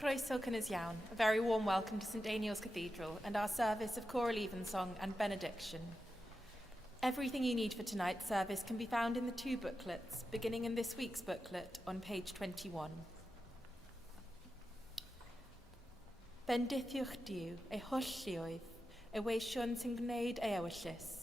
Croeso cynnes iawn, a very warm welcome to St Daniel's Cathedral and our service of choral evensong and benediction. Everything you need for tonight's service can be found in the two booklets, beginning in this week's booklet on page 21. Bendithiwch Duw, ei holl llioedd, ei weision sy'n gwneud ei ewyllus.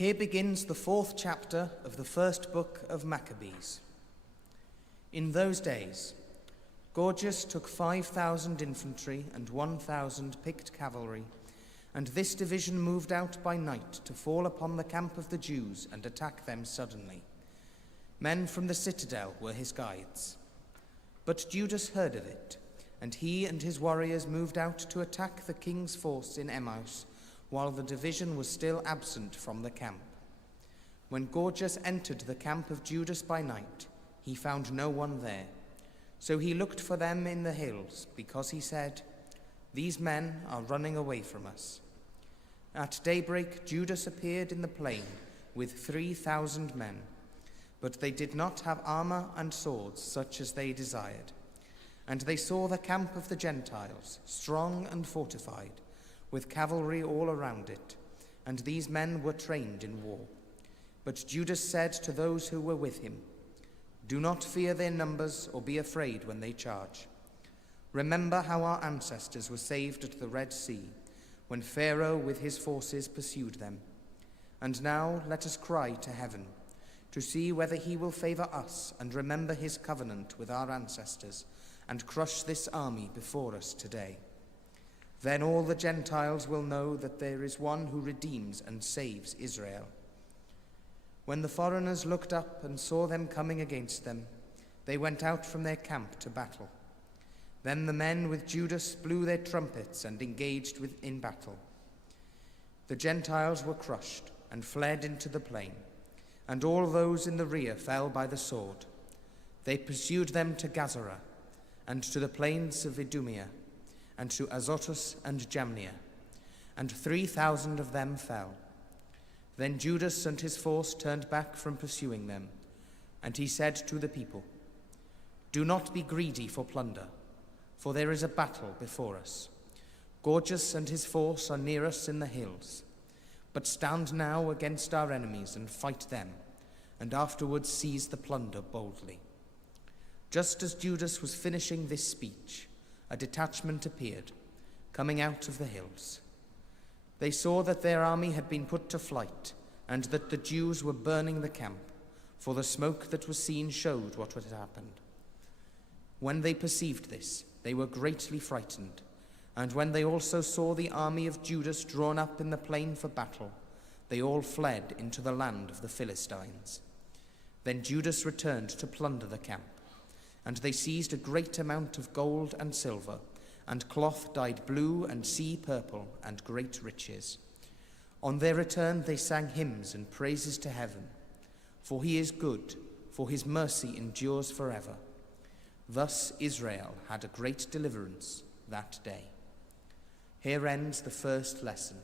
Here begins the fourth chapter of the first book of Maccabees. In those days, Gorgias took 5,000 infantry and 1,000 picked cavalry, and this division moved out by night to fall upon the camp of the Jews and attack them suddenly. Men from the citadel were his guides. But Judas heard of it, and he and his warriors moved out to attack the king's force in Emmaus, while the division was still absent from the camp. When Gorgias entered the camp of Judas by night, he found no one there. So he looked for them in the hills, because he said, "These men are running away from us." At daybreak, Judas appeared in the plain with 3,000 men, but they did not have armor and swords such as they desired. And they saw the camp of the Gentiles, strong and fortified, with cavalry all around it, and these men were trained in war. But Judas said to those who were with him, "Do not fear their numbers or be afraid when they charge. Remember how our ancestors were saved at the Red Sea, when Pharaoh with his forces pursued them. And now let us cry to heaven, to see whether he will favor us and remember his covenant with our ancestors, and crush this army before us today. Then all the Gentiles will know that there is one who redeems and saves Israel." When the foreigners looked up and saw them coming against them, they went out from their camp to battle. Then the men with Judas blew their trumpets and engaged in battle. The Gentiles were crushed and fled into the plain, and all those in the rear fell by the sword. They pursued them to Gazara, and to the plains of Idumea, and to Azotus and Jamnia, and 3,000 of them fell. Then Judas and his force turned back from pursuing them, and he said to the people, "Do not be greedy for plunder, for there is a battle before us. Gorgias and his force are near us in the hills. But stand now against our enemies and fight them, and afterwards seize the plunder boldly." Just as Judas was finishing this speech, a detachment appeared, coming out of the hills. They saw that their army had been put to flight, and that the Jews were burning the camp, for the smoke that was seen showed what had happened. When they perceived this, they were greatly frightened, and when they also saw the army of Judas drawn up in the plain for battle, they all fled into the land of the Philistines. Then Judas returned to plunder the camp, and they seized a great amount of gold and silver, and cloth dyed blue and sea purple, and great riches. On their return they sang hymns and praises to heaven, for he is good, for his mercy endures forever. Thus Israel had a great deliverance that day. Here ends the first lesson.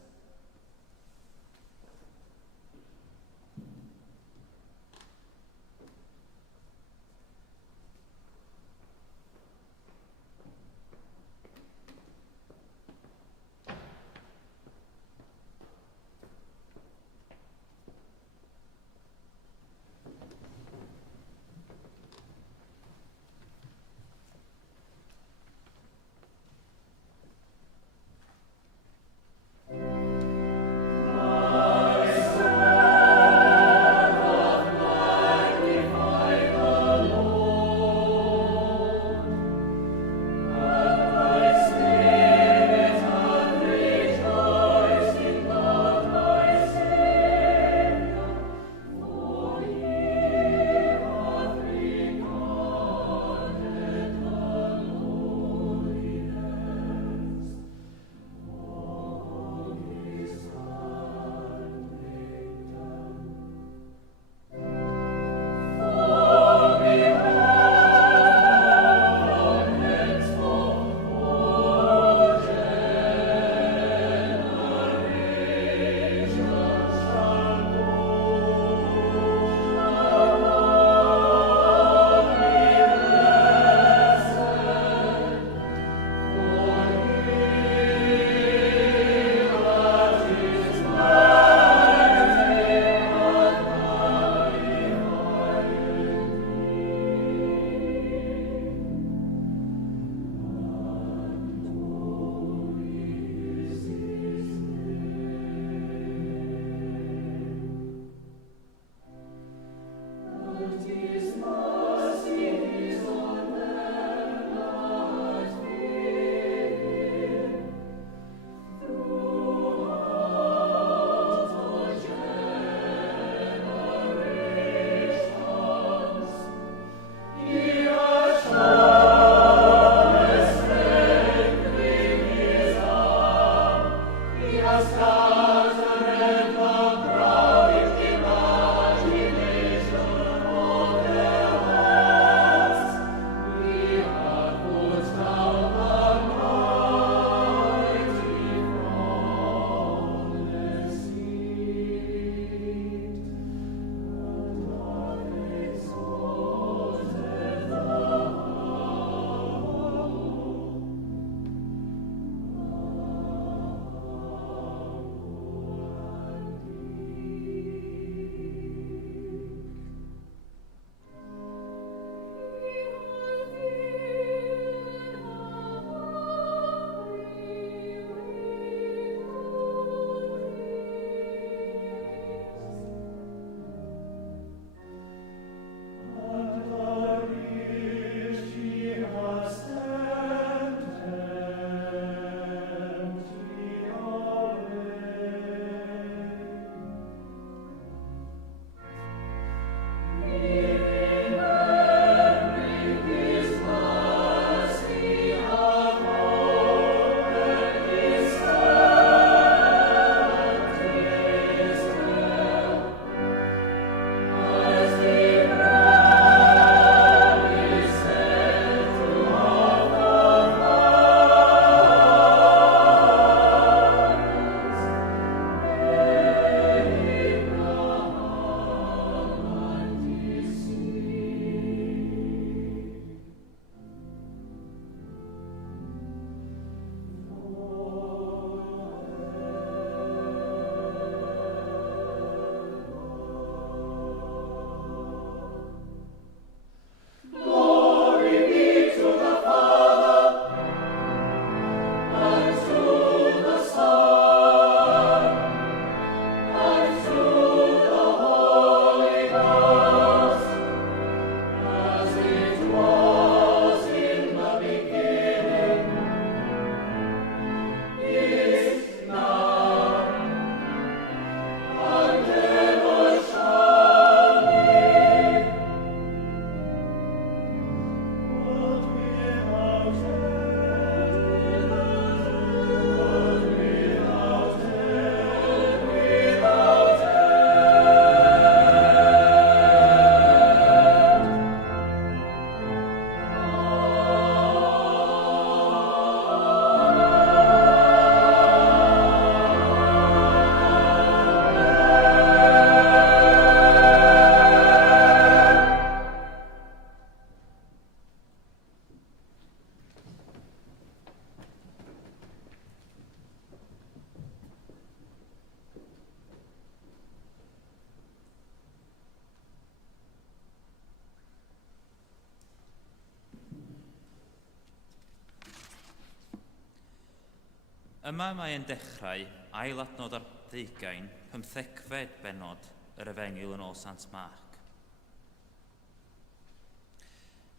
Yma mae'n dechrau ail adnod ar 15 bennod yr Efengyl yn ôl Sant Marc.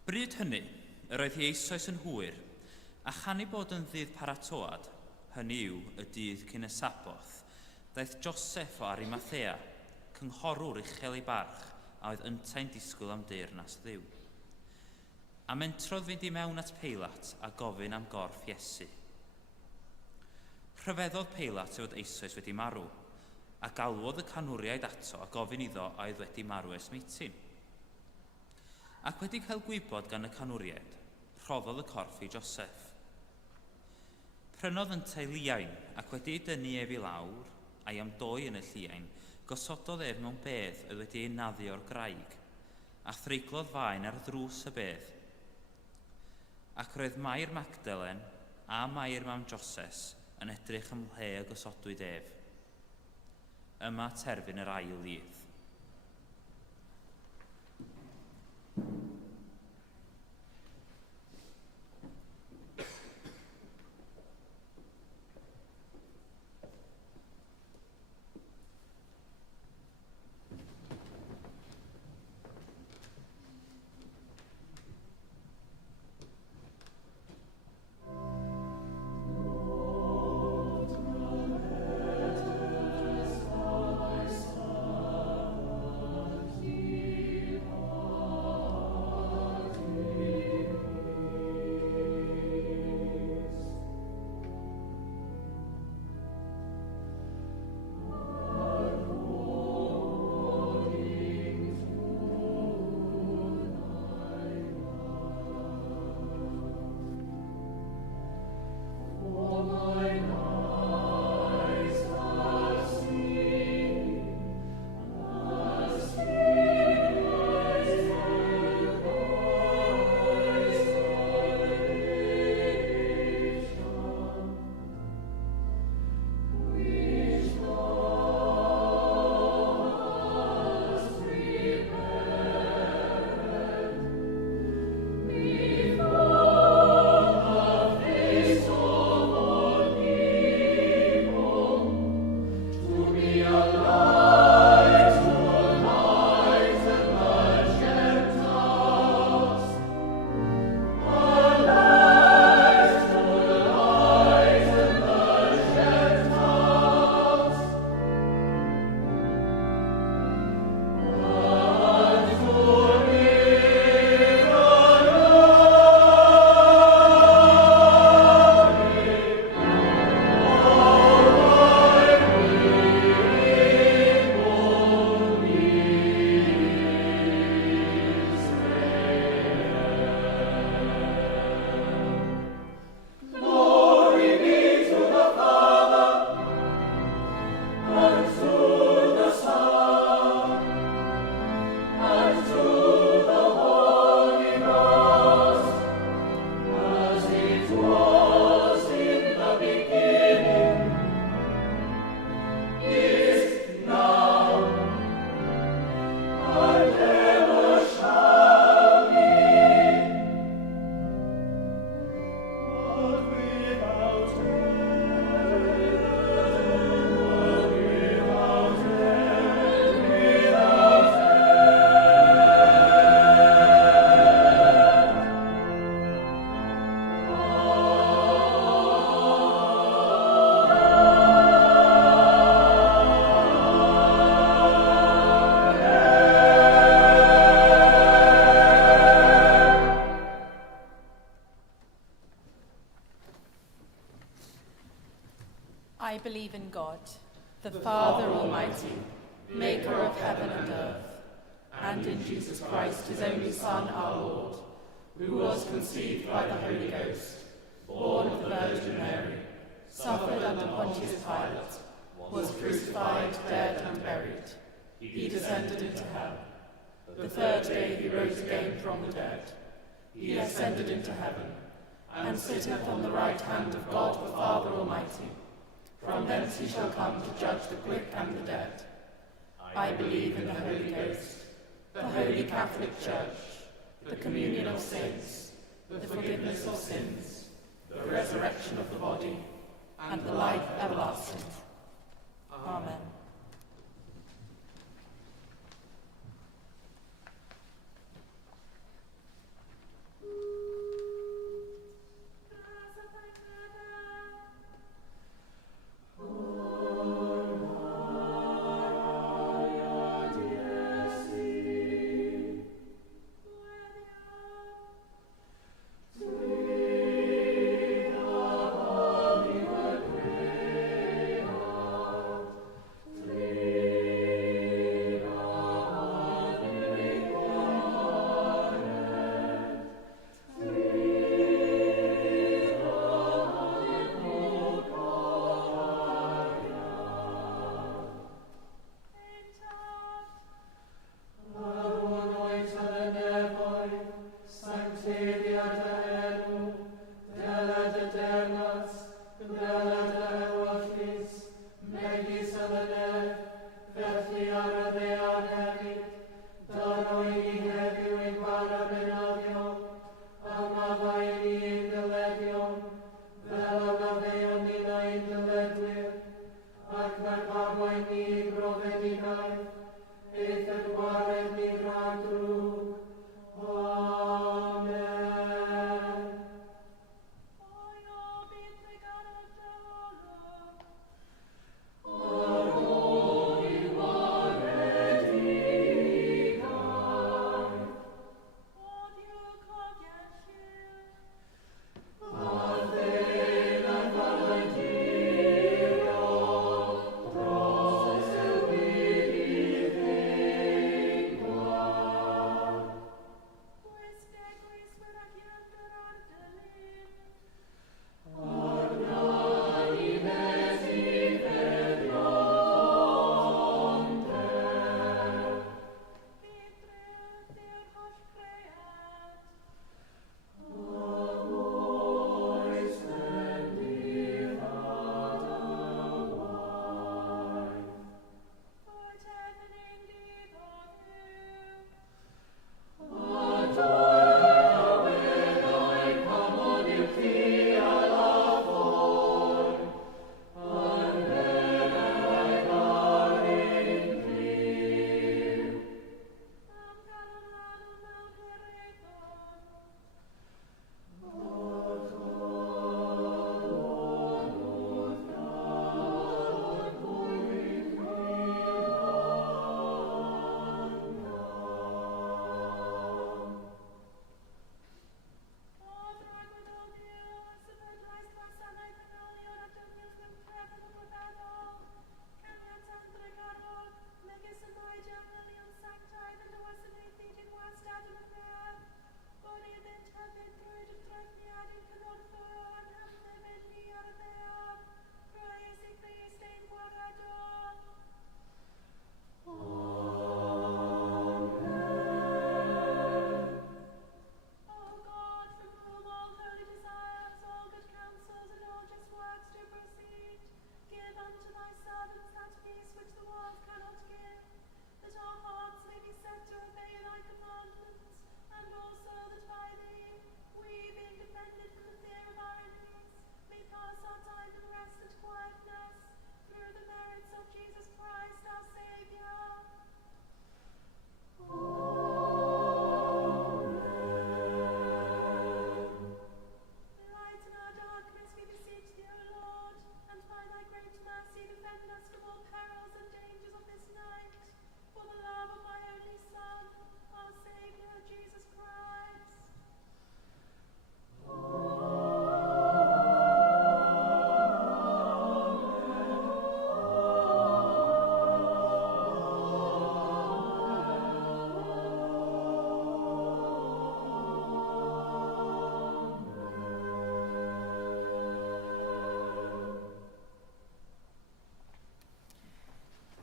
Bryd hynny, yr oedd hi eisoes yn hwyr, a chanu bod yn ddydd paratoad, hynny yw y dydd cyn y Saboth, daeth Joseph o Arimathea, cynghorwr uchel ei barch, a oedd ynta'n disgwyl am deyrnas Dduw. A mentrodd fynd i mewn at Peilat a gofyn am gorff Iesu. Rhyfeddodd Peilat ei fod eisoes wedi marw, a galwodd y canwriaid ato a gofyn iddo a oedd wedi marw ers meitin. Ac wedi cael gwybod gan y canwriaid, rhoddodd y corff i Joseph. Prynodd yntau liain ac wedi ei dynnu ef i lawr, a'i amdoi yn y lliain, gosododd ef mewn bedd oedd wedi ei naddu o'r graig, a threiglodd faen ar ddrws y bedd. Ac roedd Mair Magdalen a Mair mam Joses yn edrych ym mhle y gosodwyd ef. Yma terfyn yr ail lydd. I believe in God, the Father Almighty, maker of heaven and earth, and in Jesus Christ, his only Son, our Lord, who was conceived by the Holy Ghost, born of the Virgin Mary, suffered under Pontius Pilate, was crucified, dead, and buried. He descended into hell. The third day he rose again from the dead. He ascended into heaven, and sitteth on the right hand of God the Father Almighty. From thence he shall come to judge the quick and the dead. I believe in the Holy Ghost, the Holy Catholic Church, the communion of saints, the forgiveness of sins, the resurrection of the body, and the life everlasting. Amen.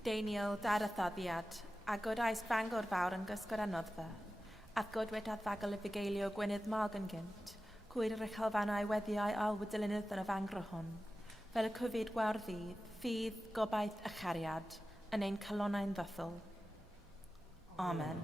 Daniel dar y thaddiad, a godais Bangor fawr yn gysgod a noddfa, a godwyd a ddagol y fugeilio Gwynydd Malgan gynt, cwyr yr eich halfannau weddiau alwyd dylunydd yn y fangro hon, fel y cyfyd gwawr ddydd, ffydd, gobaith a chariad, yn ein calonau'n ddothol. Amen.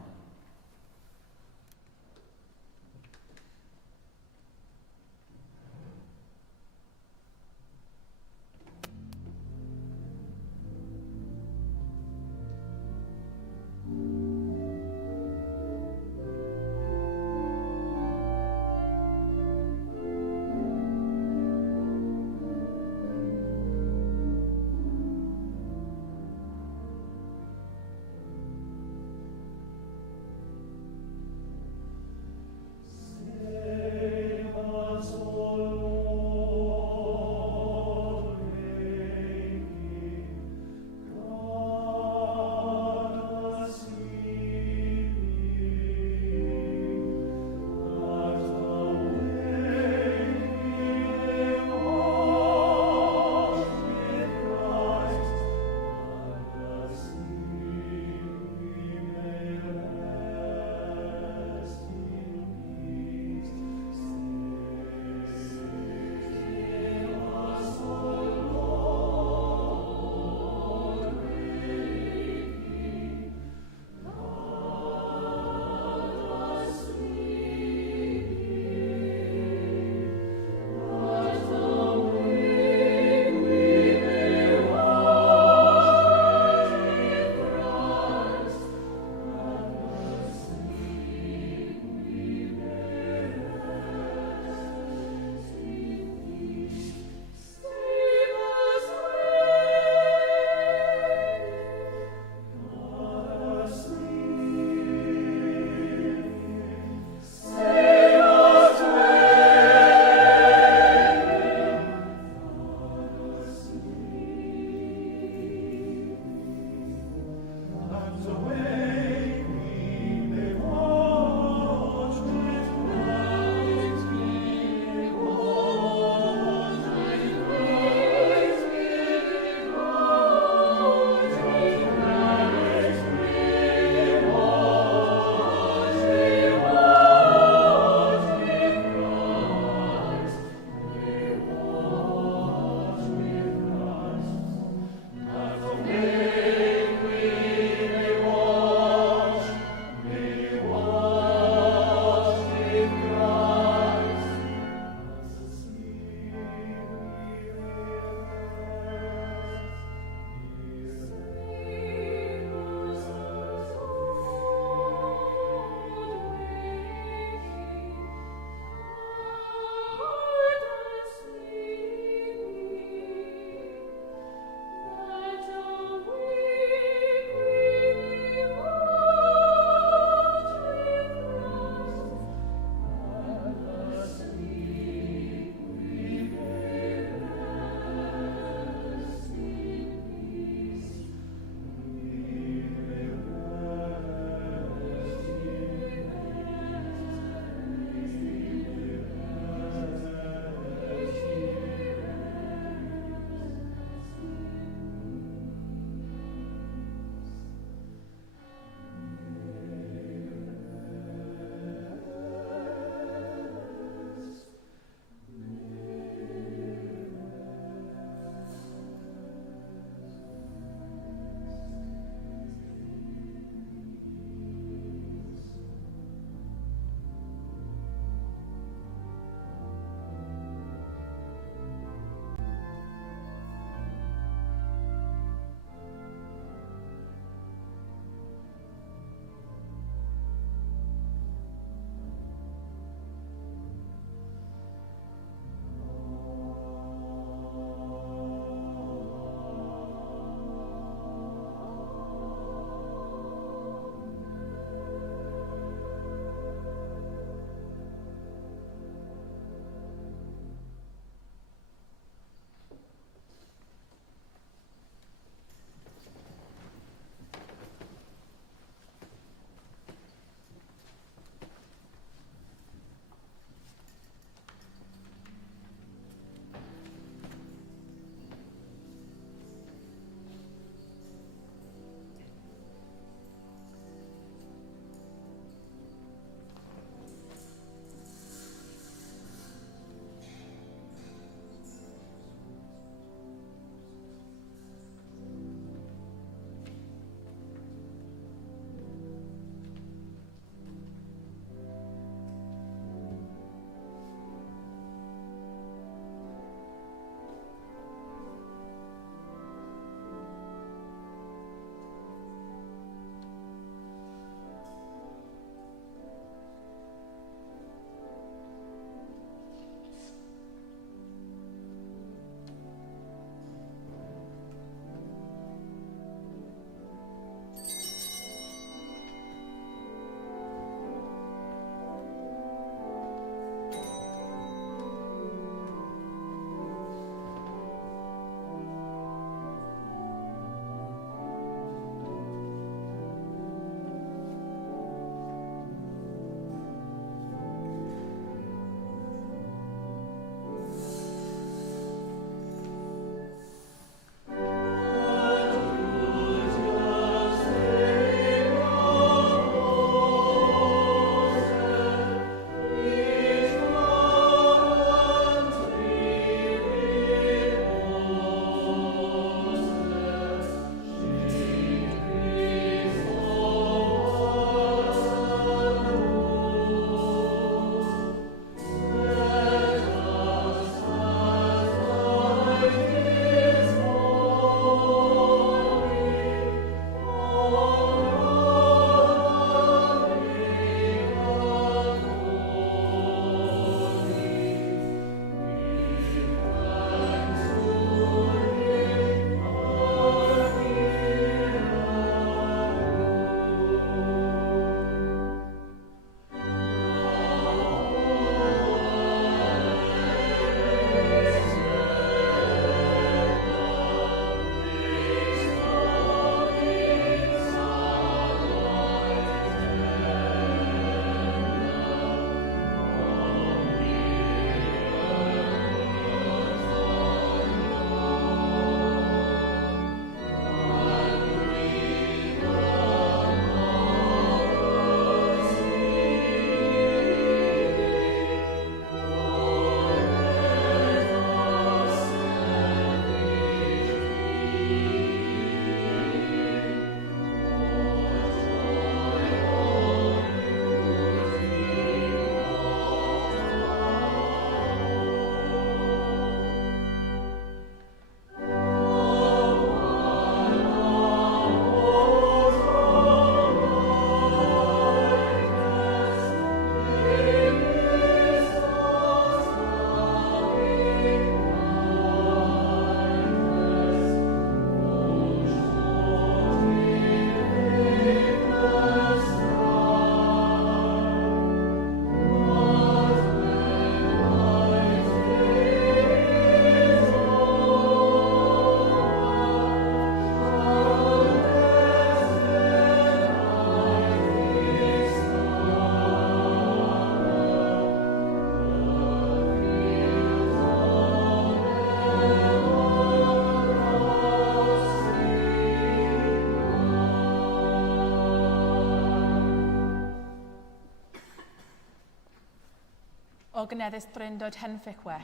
Ogneddus dryndod henffych well.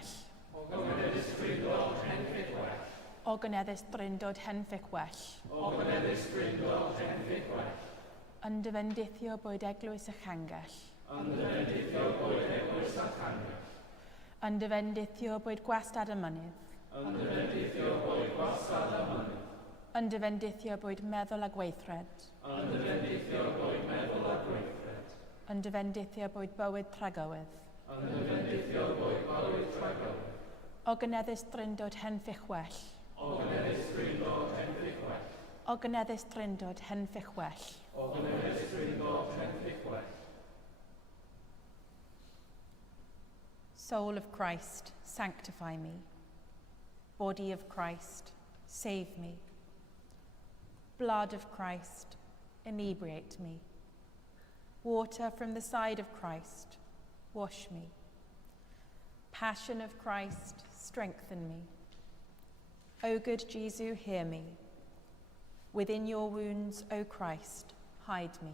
Ogneddus dryndod henffych well. Ogneddus dryndod henffych well. Ogneddus dryndod henffych well. Yndyfendithio bwyd eglwys y changell. Yndyfendithio bwyd eglwys y changell. Yndyfendithio bwyd gwastad y mynydd. Yndyfendithio bwyd gwastad y mynydd. Yndyfendithio bwyd meddwl a gweithred. Yndyfendithio bwyd meddwl a gweithred. Yndyfendithio bwyd bywyd tragowydd. Yndyfendithio bwyd bywyd tragowydd. Ogneddus dryndod henffych well. Ogneddus dryndod henffych well. Ogneddus dryndod henffych well. Ogneddus dryndod henffych well. Soul of Christ, sanctify me. Body of Christ, save me. Blood of Christ, inebriate me. Water from the side of Christ, wash me. Passion of Christ, strengthen me. O good Jesus, hear me. Within your wounds, O Christ, hide me.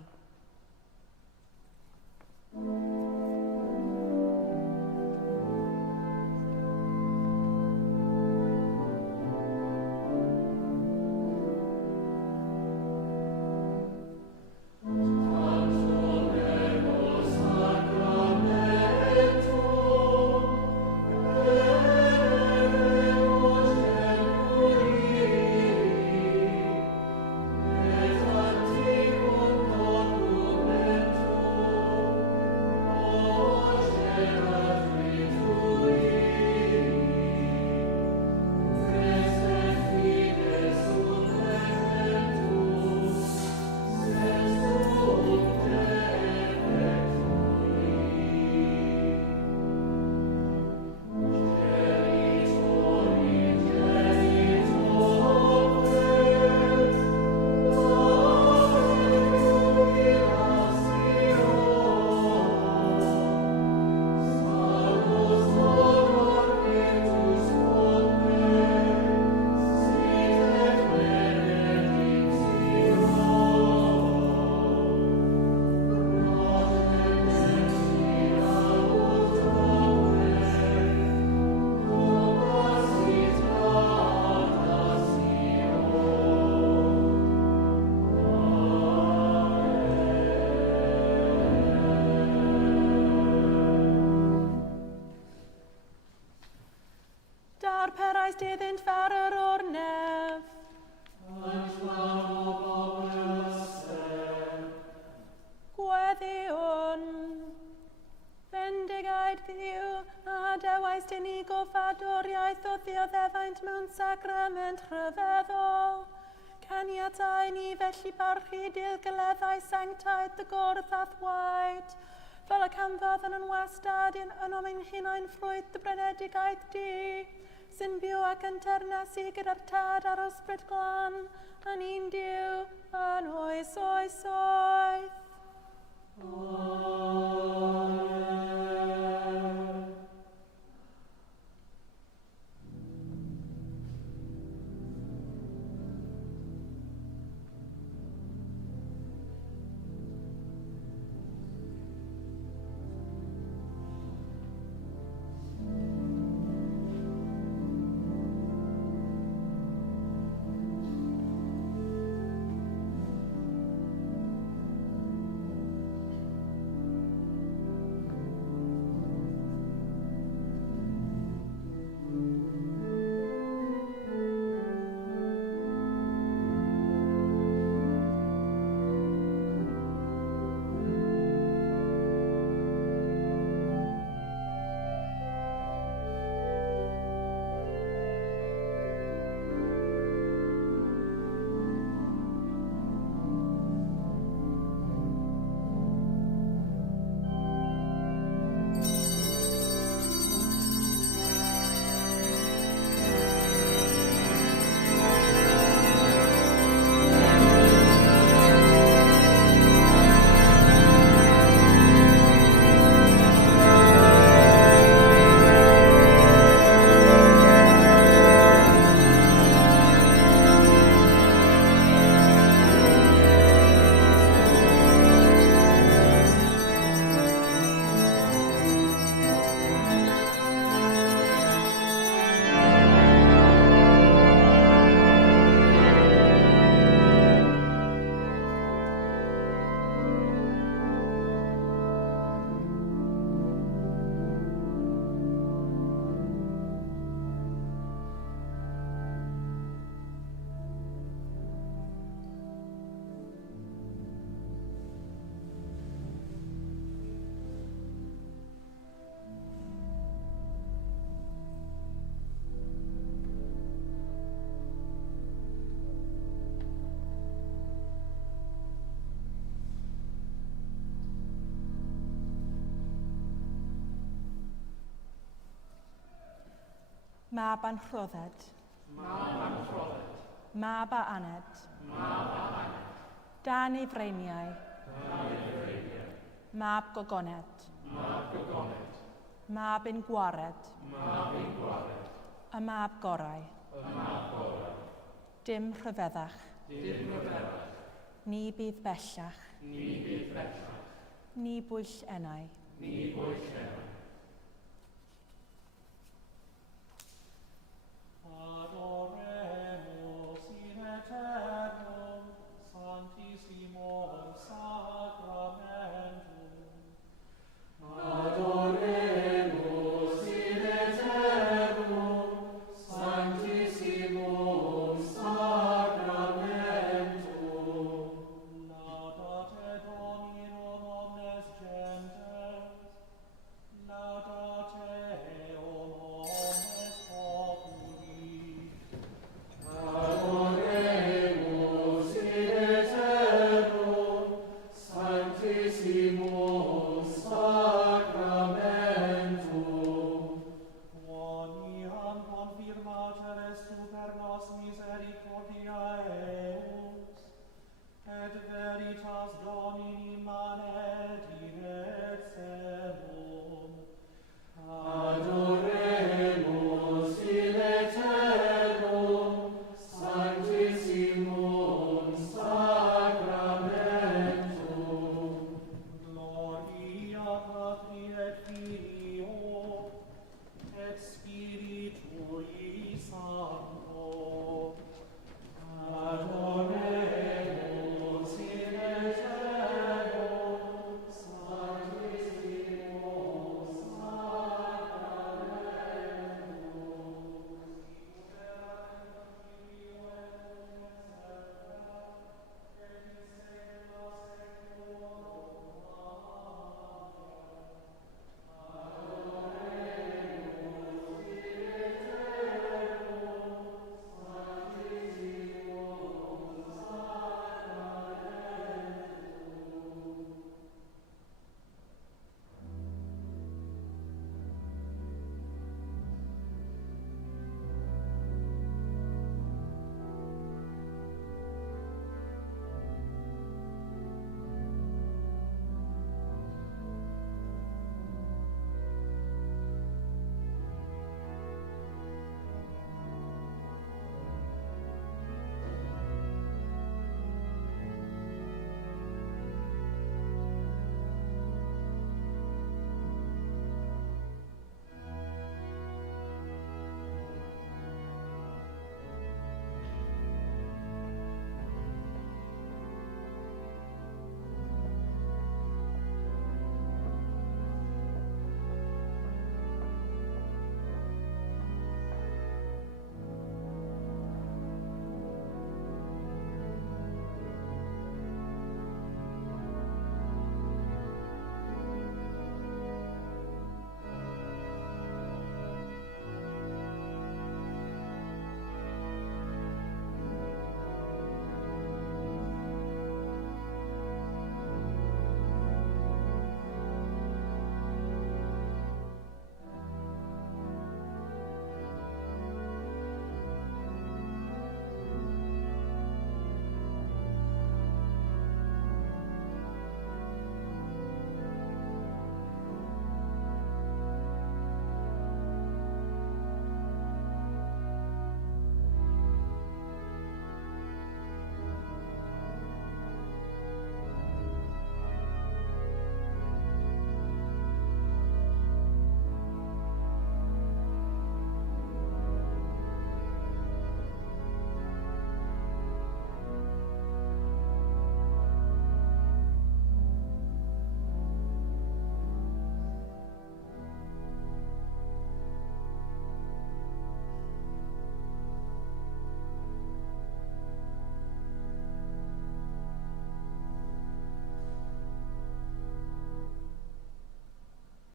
Iddynt fawr o'r nef. Gweddiwn. Bendigaid Dduw a dewais dyn ni goffadoriaeth o ddioddefaint mewn sacrament rhyfeddol. Caniatau ni felly barchu dydd gyleddau sanctaid dy gwrdd athwaid. Fel y canfodd yn wastad yn o'n hunain ffrwyth dy brenedigaeth di. Sy'n byw ac yn ternesu gyda'r tad a'r ysbryd glan, yn un Duw, yn oes oes oes. Mab Anrhodded. Mab a Aned. Dan Efreiniau. Mab Gogoned. Mab Ungwared. A mab gorau. Dim rhyfeddach. Ni bydd bellach. Ni bwyll enau. Adoremus in aeternum sanctissimum sacramentum. Adoremus in aeternum sanctissimum sacramentum. Laudate Domino omnes gentes, laudate eum omnes populi. Adoremus in aeternum sanctissimum sacramentum. Quoniam confirmatere super nos misericors